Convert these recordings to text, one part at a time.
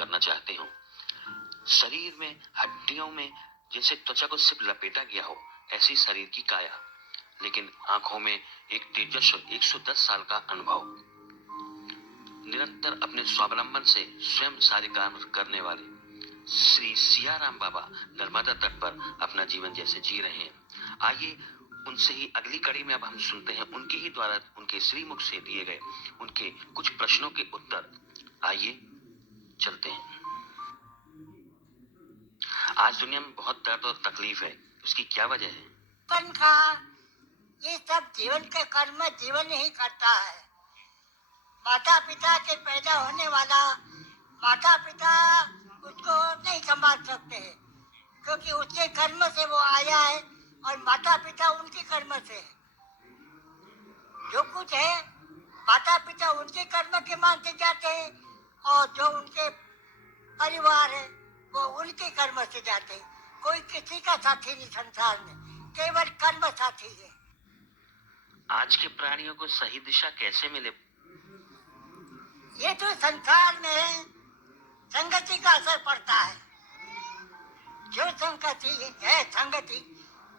करना चाहते हो। शरीर में हड्डियों में जैसे त्वचा को सिर्फ लपेटा गया हो, ऐसी शरीर की काया, लेकिन आंखों में एक तेजस्व 110 साल का अनुभव। निरंतर अपने स्वावलंबन से स्वयं सारे काम करने वाले श्री सियाराम बाबा नर्मदा तट पर अपना जीवन जैसे जी रहे हैं। आइए उनसे ही अगली कड़ी में अब हम सुनते हैं उनके ही द्वारा उनके श्रीमुख से दिए गए उनके कुछ प्रश्नों के उत्तर। आइए चलते हैं। आज दुनिया में बहुत दर्द और तकलीफ है, उसकी क्या वजह है? का ये सब जीवन के कर्म जीवन ही करता है। माता पिता के पैदा होने वाला माता पिता उसको नहीं संभाल सकते हैं, क्योंकि उसके कर्म से वो आया है और माता पिता उनके कर्म से है। जो कुछ है माता पिता उनके कर्म के मानते जाते हैं और जो उनके परिवार है वो उनके कर्म से जाते हैं। कोई किसी का साथी नहीं संसार में, केवल कर्म साथी है। आज के प्राणियों को सही दिशा कैसे मिले? ये तो संसार में संगति का असर पड़ता है। जो संगति है संगति,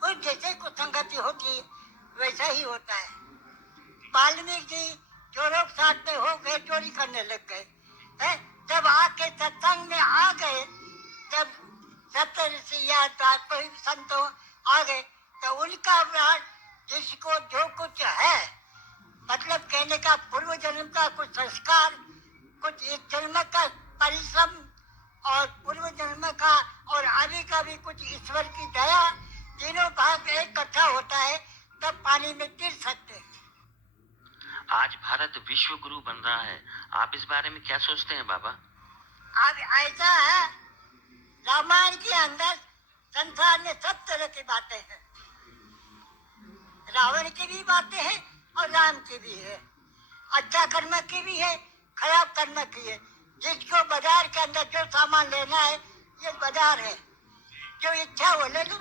उस जैसे को संगति होती है वैसा ही होता है। वाल्मीकि जी जो लोग साथ में हो गए चोरी करने लग गए, जब आके सत्संग में आ गए, जब सप्त ऋषि या कोई संतों आ गए तो उनका व्यास जिसको जो कुछ है, मतलब कहने का पूर्व जन्म का कुछ संस्कार, कुछ इस जन्म का परिश्रम और पूर्व जन्म का और आगे का भी कुछ ईश्वर की दया, तीनों भाग एक इकट्ठा होता है तब पानी में गिर सकते हैं। आज भारत विश्व गुरु बन रहा है, आप इस बारे में क्या सोचते हैं बाबा? अब ऐसा है, रामायण के अंदर संसार में सब तरह की बातें हैं। रावण की भी बातें हैं और राम की भी है। अच्छा कर्म की भी है, खराब कर्म की है। जिसको बाजार के अंदर जो सामान लेना है, ये बाजार है, जो इच्छा वो ले लो।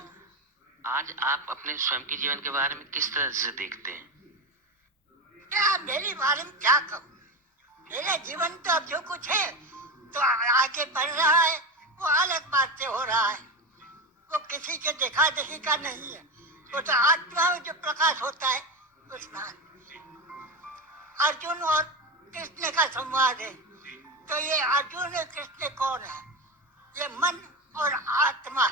आज आप अपने स्वयं के जीवन के बारे में किस तरह से देखते हैं? क्या मेरे बारे में क्या कहूँ? मेरा जीवन तो अब जो कुछ है तो आगे बढ़ रहा है, वो अलग बात से हो रहा है। वो किसी के देखा देखी का नहीं है, वो तो आत्मा में जो प्रकाश होता है उसमें। अर्जुन और कृष्ण का संवाद है, तो ये अर्जुन और कृष्ण कौन है? ये मन और आत्मा,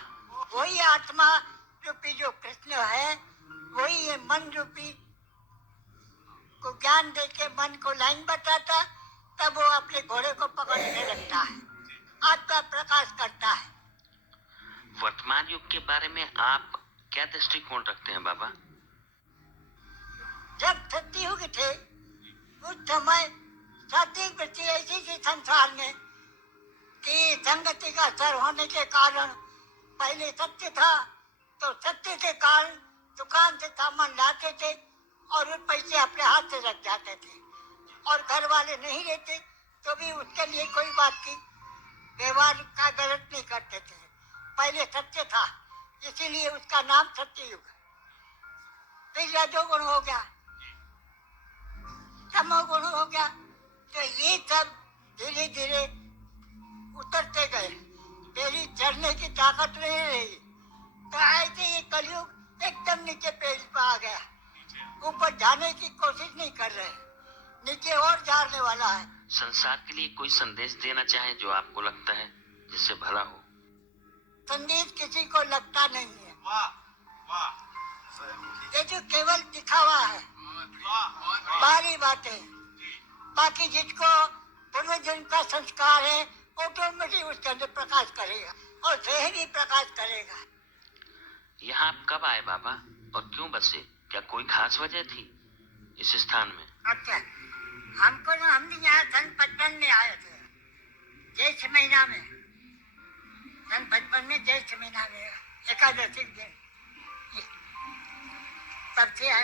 वही आत्मा रूपी जो कृष्ण है, वही ये मन रूपी को ज्ञान देके मन को लाइन बताता, तब वो अपने घोड़े को पकड़ने लगता है, आत्मा प्रकाश करता है। वर्तमान युग के बारे में आप क्या दृष्टिकोण रखते हैं बाबा? जब सत्ययुग थे उस समय सात्विक वृत्ति ऐसी थी संसार में कि संगति का असर होने के कारण पहले सत्य था, तो सत्य के कारण दुकान से सामान लाते थे और उन पैसे अपने हाथ से रख जाते थे, और घर वाले नहीं रहते तो भी उसके लिए कोई बात की व्यवहार का गलत नहीं करते थे। पहले सत्य था, इसीलिए उसका नाम सत्ययुग। फिर रजोगुण हो गया, तमोगुण हो गया, तो ये सब धीरे धीरे उतरते गए। मेरी चढ़ने की ताकत नहीं रही, तो ऐसे ये कलयुग एकदम नीचे पेड़ पर आ गया। ऊपर जाने की कोशिश नहीं कर रहे, नीचे और जाने वाला है। संसार के लिए कोई संदेश देना चाहे जो आपको लगता है जिससे भला हो? संदेश किसी को लगता नहीं है, ये जो केवल दिखावा है, बारी बातें। बाकी जिसको पूर्व जन्म का संस्कार है ऑटोमेटिक उसके अंदर प्रकाश करेगा और सही भी प्रकाश करेगा। यहाँ आप कब आए बाबा और क्यों बसे? क्या कोई खास वजह थी इस स्थान में? अच्छा, हमको ना, हमने यहाँ सन 55 में आए थे, ज्येष्ठ महीना में, सन 55 में ज्येष्ठ महीना में एकादशी दिन, तब से है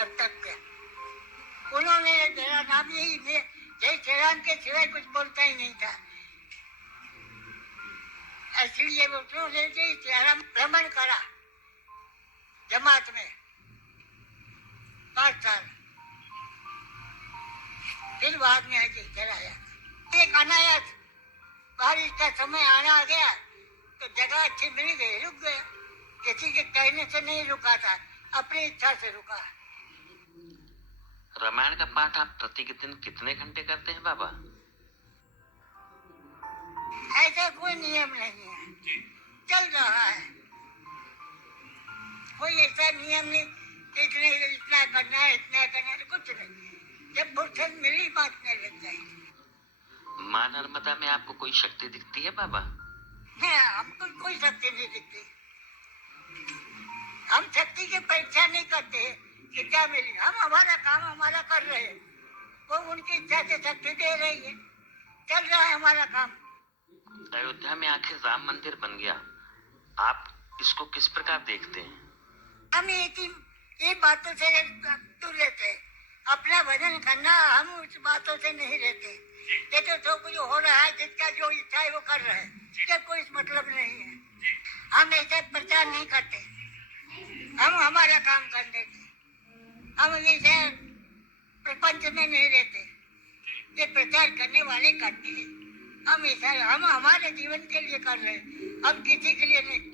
अब तक के। उन्होंने मेरा नाम यही जय श्री राम के सिवाय कुछ बोलता ही नहीं था, इसलिए उन्होंने जय श्री राम भ्रमण करा जमात में 5 साल, फिर बाद में अजय चलाया। एक अनायास बारिश का समय आना आ गया तो जगह अच्छी मिल गई, रुक गया। किसी के कहने से नहीं रुका था, अपनी इच्छा से रुका। रामायण का पाठ आप प्रतिदिन कितने घंटे करते हैं बाबा? ऐसा कोई नियम नहीं है, चल रहा है। कोई ऐसा नियम नहीं कि इतना करना है, इतना करना है, कुछ नहीं। जब फुर्सत मिली बांटने लग जाए। माँ नर्मदा में आपको कोई शक्ति दिखती है बाबा? नहीं, हमको कोई शक्ति नहीं दिखती। हम शक्ति की परीक्षा नहीं करते कि क्या मिली। हम हमारा काम हमारा कर रहे हैं, वो उनकी इच्छा से शक्ति दे रही है, चल रहा है हमारा काम। अयोध्या में आखिर राम मंदिर बन गया, आप इसको किस प्रकार देखते हैं? हम ये बातों से दूर रहते हैं। अपना भजन करना, हम उस बातों से नहीं रहते। ये तो जो कुछ हो रहा है, जिसका जो इच्छा है वो कर रहे हैं, इसका कोई मतलब नहीं है। हम ऐसा प्रचार नहीं करते, हम हमारा काम कर देते। हम ऐसे प्रपंच में नहीं रहते, ये प्रचार करने वाले करते हैं। हम हमारे जीवन के लिए कर रहे हैं, हम किसी के लिए नहीं।